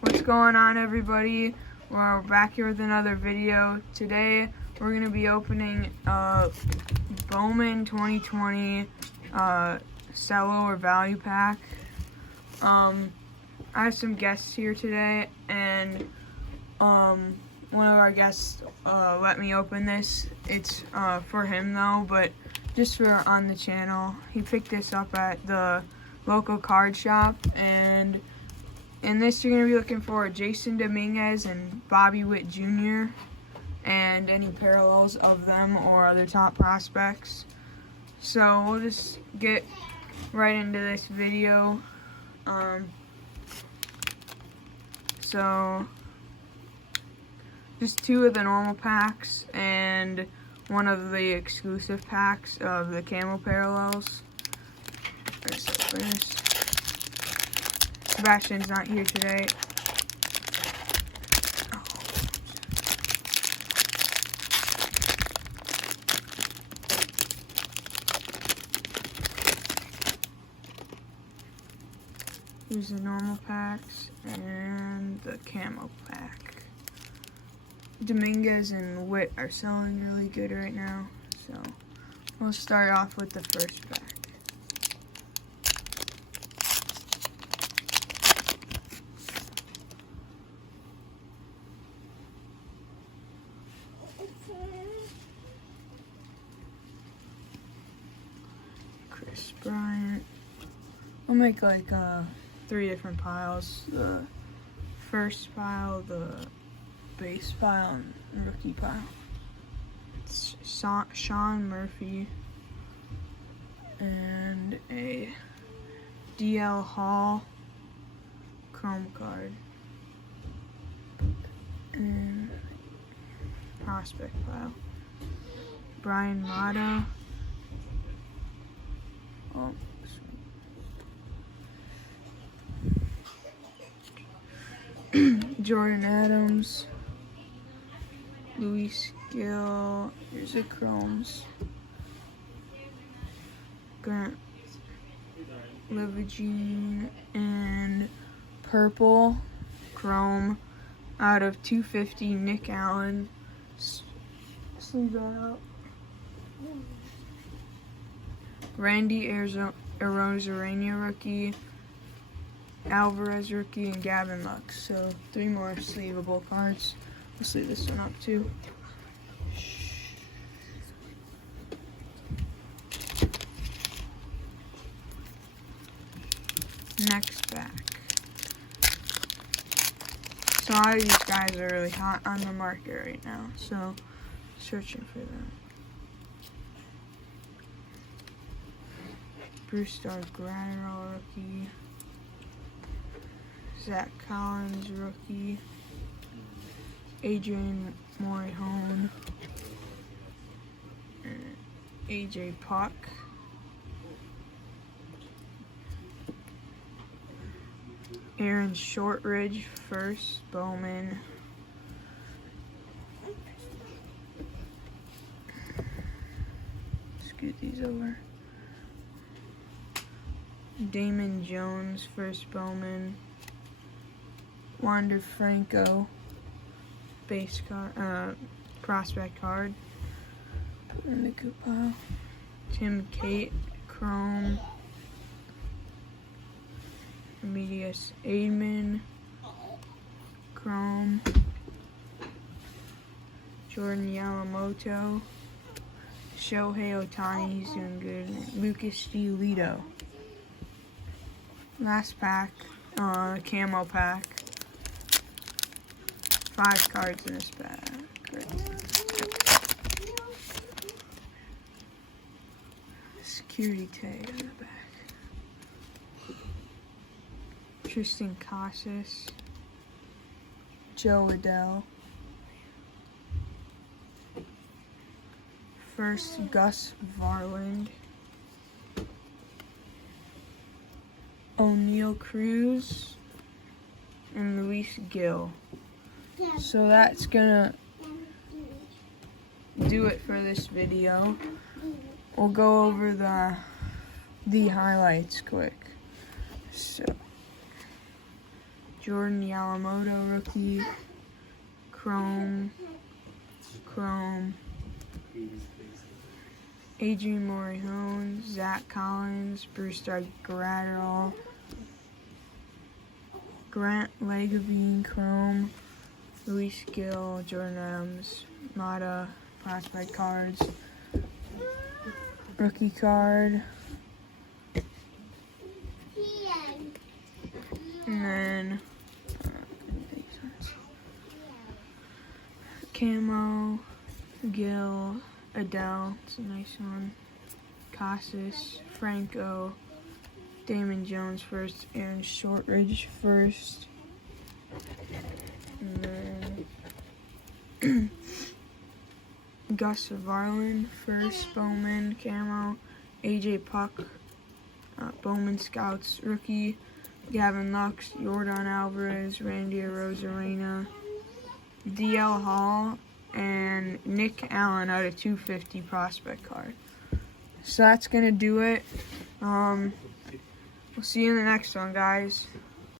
What's going on, everybody? We're back here with another video. Today we're going to be opening Bowman 2020 Cello or Value Pack. I have some guests here today, and one of our guests let me open this. It's for him though, but just for on the channel. He picked this up at the local card shop, and in this you're going to be looking for Jasson Dominguez and Bobby Witt Jr. and any parallels of them or other top prospects. So we'll just get right into this video. So just two of the normal packs and one of the exclusive packs of the camo parallels. First. Sebastian's not here today. Here's the normal packs and the camo pack. Dominguez and Witt are selling really good right now, so we'll start off with the first pack. Chris Bryant. I'll make like 3 different piles. The first pile, the base pile, and rookie pile. It's Sean Murphy and a DL Hall chrome card and prospect pile. Brian Mata. Oh, sweet. Jordan Adams. Luis Gill. Here's the chromes. Grant Levagine and purple chrome out of 250. Nick Allen. Sleeve that up. Randy Arozarena rookie, Alvarez rookie, and Gavin Lux. So 3 more sleevable cards. We'll sleeve this one up too. Next pack. So a lot of these guys are really hot on the market right now, so searching for them. Bruce Granero rookie, Zach Collins rookie, Adrian Morihone, AJ Puck, Aaron Shortridge first, Bowman, scoot these over. Damon Jones, first Bowman. Wander Franco, base card, prospect card. Put in the good pile. Tim Cate, chrome. Medius Aidman, chrome. Jordan Yamamoto. Shohei Ohtani, he's doing good. Lucas Giolito. Last pack, camo pack. 5 cards in this pack. Security tag in the back. Tristan Casas. Joe Adell. First, Gus Varland. O'Neal Cruz and Luis Gill. So that's gonna do it for this video. We'll go over the highlights quick. So Jordan Yamamoto rookie. Chrome. Adrian Morejon, Zach Collins, Bruce Gratterall, Grant Legavine Chrome, Luis Gill, Jordan Adams, Mata, prospect cards, rookie card, and then camo, Gill, Adele, it's a nice one, Casas, Franco, Damon Jones first, Aaron Shortridge first, and then Gus Varlin first, Bowman camo, AJ Puck, Bowman Scouts rookie, Gavin Lux, Jordan Alvarez, Randy Arozarena, DL Hall, and Nick Allen out of 250 prospect card. So that's gonna do it. We'll see you in the next one, guys.